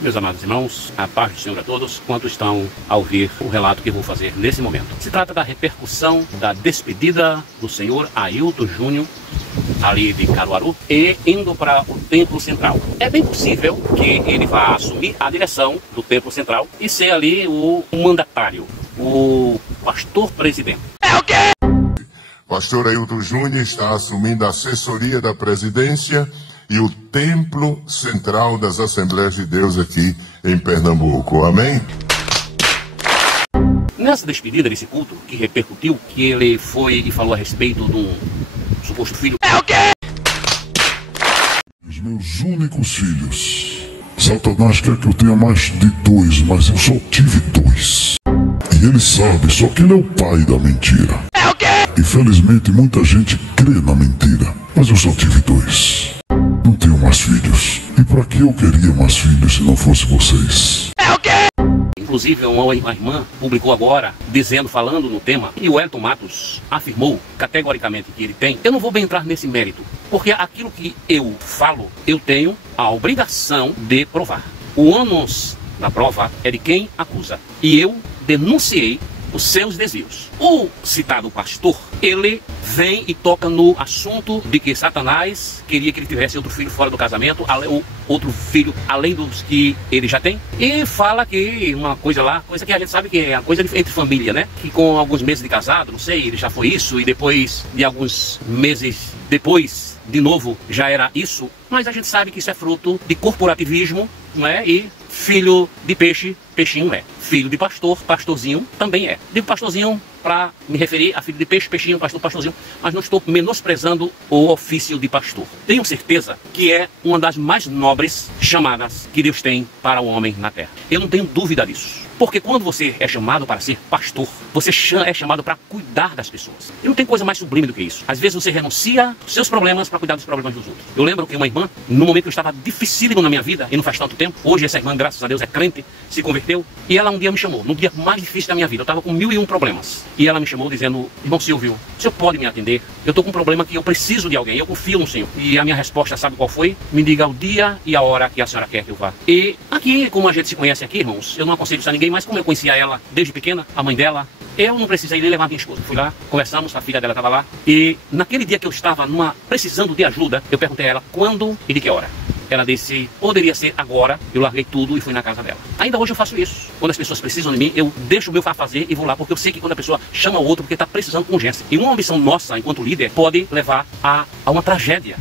Meus amados irmãos, a paz do Senhor a todos quantos estão a ouvir o relato que eu vou fazer nesse momento. Se trata da repercussão da despedida do senhor Ailton Júnior, ali de Caruaru, e indo para o Templo Central. É bem possível que ele vá assumir a direção do Templo Central e ser ali o mandatário, o pastor presidente. É o quê? Pastor Ailton Júnior está assumindo a assessoria da presidência e o Templo Central das Assembleias de Deus aqui em Pernambuco. Amém? Nessa despedida desse culto, que repercutiu, que ele foi e falou a respeito do suposto filho. É o quê? Os meus únicos filhos. Satanás quer que eu tenha mais de 2, mas eu só tive 2. E ele sabe, só que ele é o pai da mentira. É o quê? Infelizmente muita gente crê na mentira, mas eu só tive 2. Não tenho mais filhos. E para que eu queria mais filhos se não fosse vocês? É o quê? Inclusive, uma irmã publicou agora, falando no tema, e o Elton Matos afirmou categoricamente que ele tem. Eu não vou bem entrar nesse mérito, porque aquilo que eu falo, eu tenho a obrigação de provar. O ônus da prova é de quem acusa. E eu denunciei os seus desvios. O citado pastor, ele vem e toca no assunto de que Satanás queria que ele tivesse outro filho fora do casamento, outro filho além dos que ele já tem, e fala que uma coisa lá, coisa que a gente sabe que é a coisa entre família, né? Que com alguns meses de casado, não sei, ele já foi isso, e depois de alguns meses depois, de novo, já era isso, mas a gente sabe que isso é fruto de corporativismo, não é? E filho de peixe, peixinho é. Filho de pastor, pastorzinho também é. Digo pastorzinho para me referir a filho de peixe, peixinho, pastor, pastorzinho, mas não estou menosprezando o ofício de pastor. Tenho certeza que é uma das mais nobres chamadas que Deus tem para o homem na terra. Eu não tenho dúvida disso. Porque quando você é chamado para ser pastor, você é chamado para cuidar das pessoas. E não tem coisa mais sublime do que isso. Às vezes você renuncia aos seus problemas para cuidar dos problemas dos outros. Eu lembro que uma irmã, no momento que eu estava dificílimo na minha vida, e não faz tanto tempo, hoje essa irmã, graças a Deus, é crente, se converteu, e ela um dia me chamou, no dia mais difícil da minha vida, eu estava com 1001 problemas. E ela me chamou dizendo: irmão Silvio, o senhor pode me atender? Eu estou com um problema que eu preciso de alguém, eu confio no Senhor. E a minha resposta, sabe qual foi? Me diga o dia e a hora que a senhora quer que eu vá. E aqui, como a gente se conhece aqui, irmãos, eu não aconselho isso a ninguém, mas como eu conhecia ela desde pequena, a mãe dela, eu não precisei nem levar a minha esposa. Fui lá, conversamos, a filha dela estava lá, e naquele dia que eu estava precisando de ajuda, eu perguntei a ela quando e de que hora. Ela disse: poderia ser agora. Eu larguei tudo e fui na casa dela. Ainda hoje eu faço isso. Quando as pessoas precisam de mim, eu deixo o meu fazer e vou lá, porque eu sei que quando a pessoa chama o outro porque está precisando com urgência. E uma ambição nossa, enquanto líder, pode levar a uma tragédia.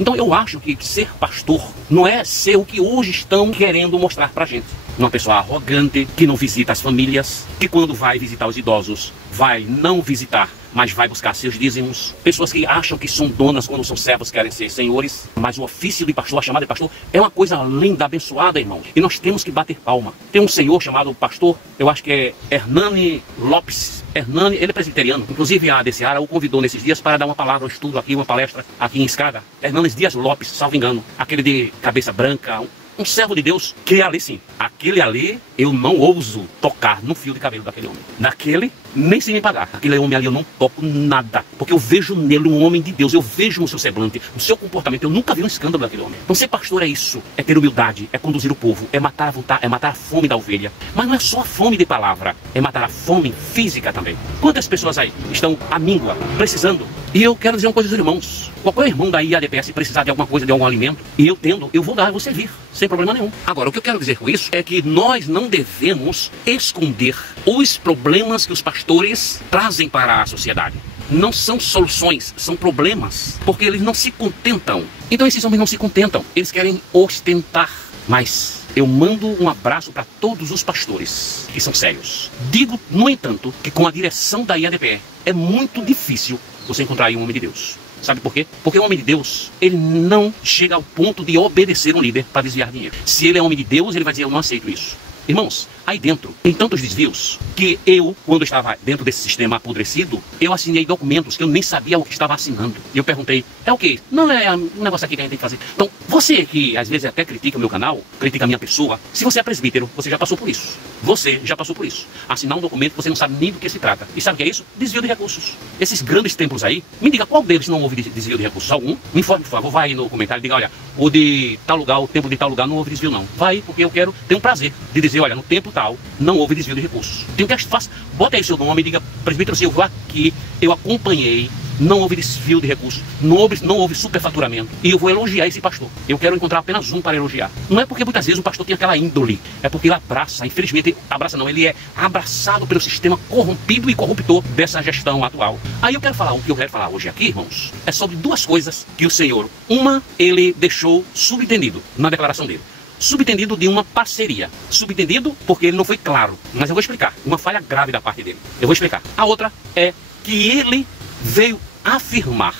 Então eu acho que ser pastor não é ser o que hoje estão querendo mostrar pra gente. Uma pessoa arrogante, que não visita as famílias, que quando vai visitar os idosos, vai não visitar, mas vai buscar seus dízimos. Pessoas que acham que são donas quando são servos, querem ser senhores. Mas o ofício de pastor, a chamada de pastor, é uma coisa linda, abençoada, irmão. E nós temos que bater palma. Tem um senhor chamado pastor, eu acho que é Hernani Lopes. Hernani, ele é presbiteriano. Inclusive a Deceara o convidou nesses dias para dar uma palavra, um estudo aqui, uma palestra aqui em Escada. Hernani Dias Lopes, salvo engano. Aquele de cabeça branca, um servo de Deus, que é ali sim. Aquele ali, eu não ouso tocar no fio de cabelo daquele homem. Naquele, nem se me pagar. Aquele homem ali eu não toco nada. Porque eu vejo nele um homem de Deus. Eu vejo no seu semblante, no seu comportamento. Eu nunca vi um escândalo daquele homem. Então ser pastor é isso. É ter humildade, é conduzir o povo, é matar a vontade, é matar a fome da ovelha. Mas não é só a fome de palavra, é matar a fome física também. Quantas pessoas aí estão à míngua, precisando? E eu quero dizer uma coisa aos irmãos. Qualquer irmão da IADPS precisar de alguma coisa, de algum alimento, e eu tendo, eu vou dar, eu vou servir, sem problema nenhum. Agora, o que eu quero dizer com isso é que nós não devemos esconder os problemas que os pastores trazem para a sociedade. Não são soluções, são problemas, porque eles não se contentam. Então esses homens não se contentam, eles querem ostentar. Mas eu mando um abraço para todos os pastores que são sérios. Digo, no entanto, que com a direção da IADPE é muito difícil você encontrar aí um homem de Deus. Sabe por quê? Porque o homem de Deus, ele não chega ao ponto de obedecer um líder para desviar dinheiro. Se ele é homem de Deus, ele vai dizer: eu não aceito isso. Irmãos, aí dentro tem tantos desvios que eu, quando estava dentro desse sistema apodrecido, eu assinei documentos que eu nem sabia o que estava assinando. E eu perguntei, é o quê? Não, é um negócio aqui que a gente tem que fazer. Então, você que às vezes até critica o meu canal, critica a minha pessoa, se você é presbítero, você já passou por isso. Você já passou por isso. Assinar um documento que você não sabe nem do que se trata. E sabe o que é isso? Desvio de recursos. Esses grandes templos aí, me diga qual deles não houve desvio de recursos. Algum? Me informe, por favor, vai aí no comentário e diga, olha, o de tal lugar, o templo de tal lugar não houve desvio não. Vai, porque eu quero ter um prazer de dizer, olha, no templo tal não houve desvio de recursos. Tem que faça, bota aí seu nome e diga, presbítero Silvio, aqui eu acompanhei, não houve desvio de recursos, não houve superfaturamento, e eu vou elogiar esse pastor. Eu quero encontrar apenas um para elogiar. Não é porque muitas vezes o pastor tem aquela índole, é porque ele abraça, infelizmente, abraça não, ele é abraçado pelo sistema corrompido e corruptor dessa gestão atual. Aí eu quero falar, o que eu quero falar hoje aqui, irmãos, é sobre duas coisas que o Senhor, uma, ele deixou subentendido na declaração dele. Subentendido de uma parceria. Subentendido porque ele não foi claro, mas eu vou explicar, uma falha grave da parte dele. Eu vou explicar. A outra é que ele veio afirmar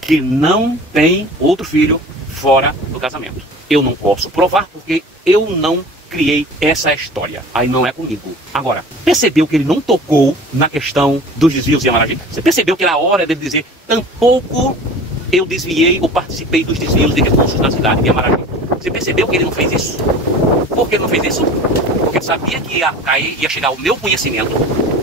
que não tem outro filho fora do casamento. Eu não posso provar porque eu não criei essa história. Aí não é comigo. Agora, percebeu que ele não tocou na questão dos desvios de Amaragi? Você percebeu que era a hora dele dizer, tampouco eu desviei ou participei dos desvios de recursos na cidade de Amaragi? Você percebeu que ele não fez isso? Por que ele não fez isso? Porque ele sabia que ia chegar ao meu conhecimento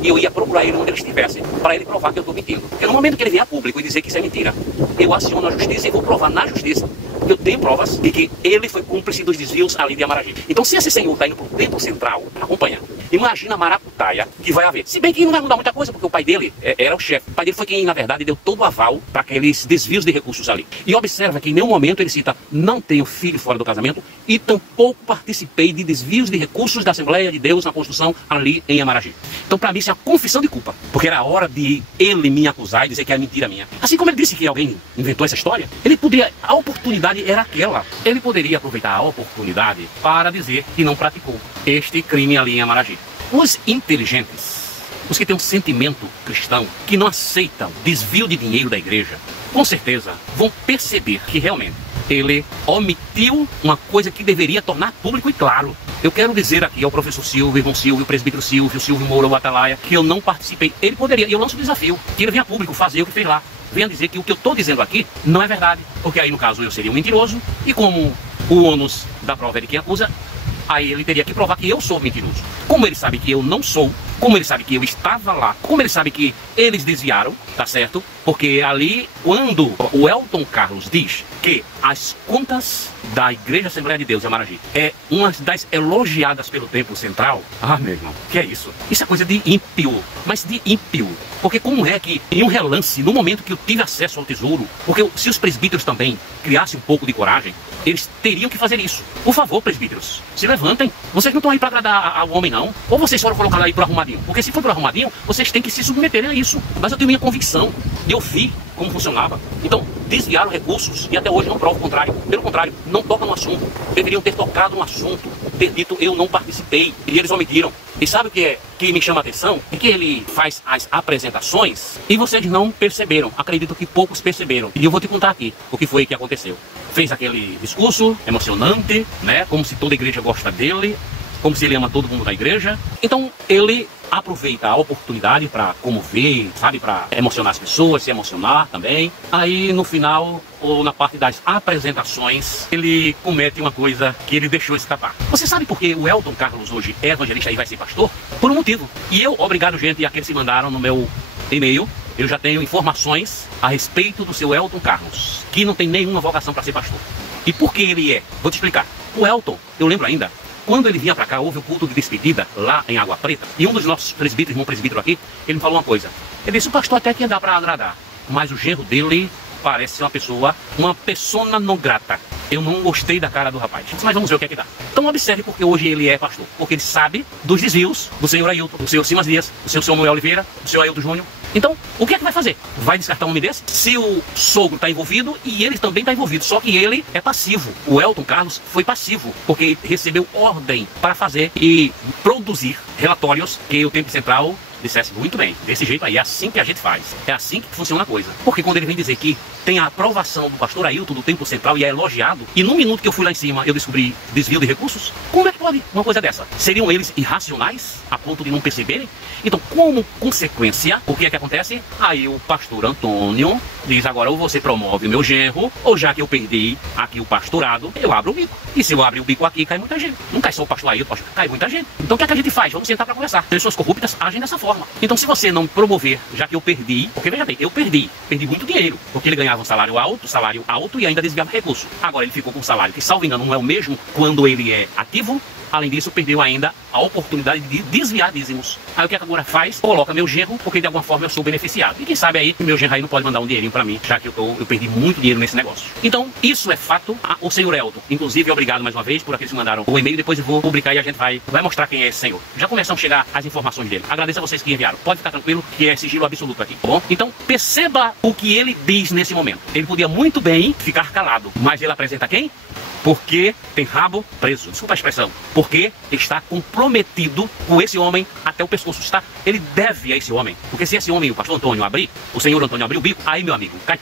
e eu ia procurar ele onde ele estivesse para ele provar que eu estou mentindo. Porque no momento que ele vier a público e dizer que isso é mentira, eu aciono a justiça e vou provar na justiça que eu tenho provas de que ele foi cúmplice dos desvios ali de Amaragi. Então, se esse senhor está indo para o templo central, acompanha. Imagina a maracutaia que vai haver. Se bem que não vai mudar muita coisa, porque o pai dele era o chefe. O pai dele foi quem, na verdade, deu todo o aval para aqueles desvios de recursos ali. E observa que em nenhum momento ele cita, não tenho filho fora do casamento e tampouco participei de desvios de recursos da Assembleia de Deus na construção ali em Amaragi. Então, para mim, isso é uma confissão de culpa, porque era a hora de ele me acusar e dizer que é mentira minha. Assim como ele disse que alguém inventou essa história, ele poderia, a oportunidade era aquela. Ele poderia aproveitar a oportunidade para dizer que não praticou este crime ali em Amaragi. Os inteligentes, os que têm um sentimento cristão, que não aceitam desvio de dinheiro da igreja, com certeza vão perceber que realmente ele omitiu uma coisa que deveria tornar público e claro. Eu quero dizer aqui ao professor Silvio, irmão Silvio, presbítero Silvio, Silvio Moura, o Atalaia, que eu não participei. Ele poderia, e eu lanço o desafio, que ele venha a público fazer o que fez lá. Venha dizer que o que eu estou dizendo aqui não é verdade, porque aí no caso eu seria um mentiroso, e como o ônus da prova é de quem acusa, aí ele teria que provar que eu sou mentiroso. Como ele sabe que eu não sou, como ele sabe que eu estava lá, como ele sabe que eles desviaram, tá certo? Porque ali, quando o Elton Carlos diz que as contas da Igreja Assembleia de Deus de Amaragi é uma das elogiadas pelo Templo Central, meu irmão, que é isso? Isso é coisa de ímpio, mas de ímpio. Porque como é que, em um relance, no momento que eu tive acesso ao tesouro, porque se os presbíteros também criassem um pouco de coragem, eles teriam que fazer isso. Por favor, presbíteros, se levantem. Vocês não estão aí para agradar ao homem, não. Ou vocês foram colocar aí pro arrumadinho. Porque se for pro arrumadinho, vocês têm que se submeterem a isso. Mas eu tenho minha convicção. Eu vi como funcionava. Então, desviaram recursos e até hoje não provam o contrário. Pelo contrário, não tocam no assunto. Deveriam ter tocado no assunto, ter dito eu não participei. E eles omitiram. E sabe o que é que me chama a atenção? É que ele faz as apresentações e vocês não perceberam. Acredito que poucos perceberam. E eu vou te contar aqui o que foi que aconteceu. Fez aquele discurso emocionante, né? Como se toda a igreja gosta dele, como se ele ama todo mundo da igreja. Então ele aproveita a oportunidade para comover, sabe, para emocionar as pessoas, se emocionar também. Aí no final, ou na parte das apresentações, ele comete uma coisa que ele deixou escapar. Você sabe por que o Elton Carlos hoje é evangelista e vai ser pastor? Por um motivo. E eu, obrigado gente, e aqueles que mandaram no meu e-mail, eu já tenho informações a respeito do seu Elton Carlos, que não tem nenhuma vocação para ser pastor. E por que ele é? Vou te explicar. O Elton, eu lembro ainda, quando ele vinha para cá, houve o culto de despedida lá em Água Preta, e um dos nossos presbíteros, irmão presbítero aqui, ele me falou uma coisa. Ele disse, o pastor até que ia dar para agradar, mas o genro dele parece uma pessoa, uma persona não grata. Eu não gostei da cara do rapaz, mas vamos ver o que é que dá. Então observe porque hoje ele é pastor, porque ele sabe dos desvios do senhor Ailton, do senhor Simas Dias, do senhor Samuel Oliveira, do senhor Ailton Júnior. Então, o que é que vai fazer? Vai descartar um homem desse? Se o sogro está envolvido e ele também está envolvido, só que ele é passivo. O Elton Carlos foi passivo, porque recebeu ordem para fazer e produzir relatórios que o Templo Central dissesse muito bem, desse jeito aí, é assim que a gente faz, é assim que funciona a coisa. Porque quando ele vem dizer que tem a aprovação do pastor Ailton do Templo Central e é elogiado, e no minuto que eu fui lá em cima eu descobri desvio de recursos, como é que pode uma coisa dessa? Seriam eles irracionais a ponto de não perceberem? Então, como consequência, o que é que acontece? Aí o pastor Antônio diz: agora ou você promove o meu genro, ou já que eu perdi aqui o pastorado, eu abro o bico. E se eu abrir o bico aqui, cai muita gente. Não cai só o pastor Ailton, cai muita gente. Então o que é que a gente faz? Vamos sentar para conversar. Pessoas corruptas agem dessa forma. Então se você não promover, já que eu perdi, porque veja bem, eu perdi muito dinheiro, porque ele ganhava um salário alto e ainda desviava recurso. Agora ele ficou com um salário que, salvo engano, não é o mesmo quando ele é ativo. Além disso, perdeu ainda a oportunidade de desviar dízimos. Aí o que agora faz? Coloca meu genro, porque de alguma forma eu sou beneficiado. E quem sabe aí, meu genro aí não pode mandar um dinheirinho pra mim, já que eu perdi muito dinheiro nesse negócio. Então, isso é fato. O senhor Elton, inclusive, obrigado mais uma vez por aqueles que mandaram o e-mail. Depois eu vou publicar e a gente vai mostrar quem é esse senhor. Já começam a chegar as informações dele. Agradeço a vocês que enviaram. Pode ficar tranquilo que é sigilo absoluto aqui, tá bom? Então, perceba o que ele diz nesse momento. Ele podia muito bem ficar calado, mas ele apresenta quem? Porque tem rabo preso, desculpa a expressão, porque está comprometido com esse homem até o pescoço, está? Ele deve a esse homem, porque se esse homem, o pastor Antônio abrir, o senhor Antônio abrir o bico, aí meu amigo, cai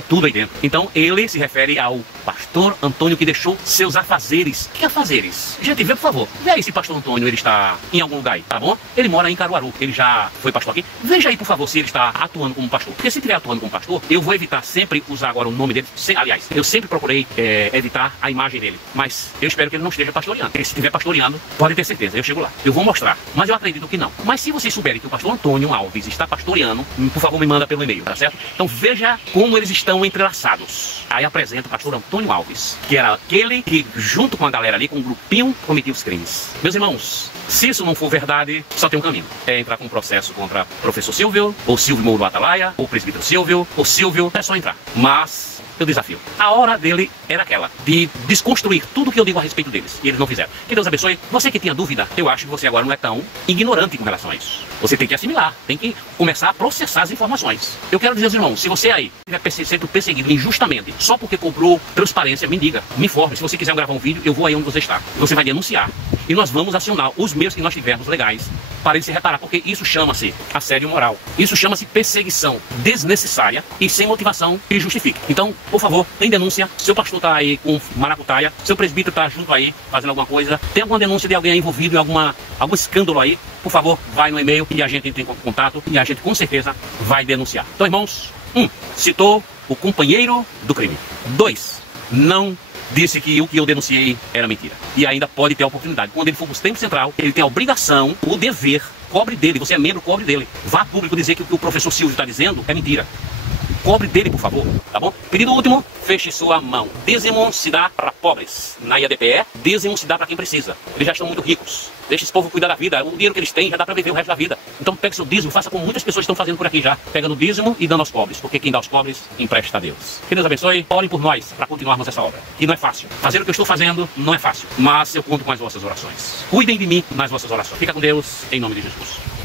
tudo aí dentro. Então ele se refere ao pastor Antônio que deixou seus afazeres. Que afazeres? Gente, vê por favor, vê aí se pastor Antônio ele está em algum lugar aí, tá bom? Ele mora em Caruaru, ele já foi pastor aqui, veja aí por favor se ele está atuando como pastor, porque se estiver atuando como pastor, eu vou evitar sempre usar agora o nome dele, aliás, eu sempre procurei evitar a imagem dele, mas eu espero que ele não esteja pastoreando. Porque se estiver pastoreando, pode ter certeza, eu chego lá, eu vou mostrar, mas eu acredito que não. Mas se vocês souberem que o pastor Antônio Alves está pastoreando, por favor me manda pelo e-mail, tá certo? Então veja como eles estão entrelaçados. Aí apresenta o pastor Antônio Alves, que era aquele que junto com a galera ali, com um grupinho, cometia os crimes. Meus irmãos, se isso não for verdade, só tem um caminho, é entrar com um processo contra o professor Silvio, ou Silvio Mouro Atalaia, ou o presbítero Silvio, ou Silvio, é só entrar. Mas eu desafio. A hora dele era aquela, de desconstruir tudo que eu digo a respeito deles. E eles não fizeram. Que Deus abençoe. Você que tinha dúvida, eu acho que você agora não é tão ignorante com relação a isso. Você tem que assimilar, tem que começar a processar as informações. Eu quero dizer aos irmãos, se você aí estiver sendo perseguido injustamente, só porque cobrou transparência, me diga, me informe. Se você quiser gravar um vídeo, eu vou aí onde você está. Você vai denunciar. E nós vamos acionar os meios que nós tivermos legais para ele se reparar, porque isso chama-se assédio moral. Isso chama-se perseguição desnecessária e sem motivação que justifique. Então, por favor, tem denúncia. Seu pastor está aí com maracutaia, seu presbítero está junto aí, fazendo alguma coisa, tem alguma denúncia de alguém aí envolvido em algum escândalo aí, por favor, vai no e-mail e a gente entra em contato e a gente com certeza vai denunciar. Então, irmãos, 1. Citou o companheiro do crime. 2. Não disse que o que eu denunciei era mentira. E ainda pode ter a oportunidade. Quando ele for para o Templo Central, ele tem a obrigação, o dever, cobre dele. Você é membro, cobre dele. Vá público dizer que o que o professor Silvio está dizendo é mentira. Cobre dele, por favor, tá bom? Pedido último, feche sua mão. Dízimo se dá para pobres. Na IADPE, dízimo se dá para quem precisa. Eles já estão muito ricos. Deixa esse povo cuidar da vida. O dinheiro que eles têm já dá para viver o resto da vida. Então pegue seu dízimo, faça como muitas pessoas estão fazendo por aqui já. Pegando dízimo e dando aos pobres. Porque quem dá aos pobres, empresta a Deus. Que Deus abençoe. Orem por nós para continuarmos essa obra. E não é fácil. Fazer o que eu estou fazendo não é fácil. Mas eu conto com as vossas orações. Cuidem de mim nas vossas orações. Fica com Deus, em nome de Jesus.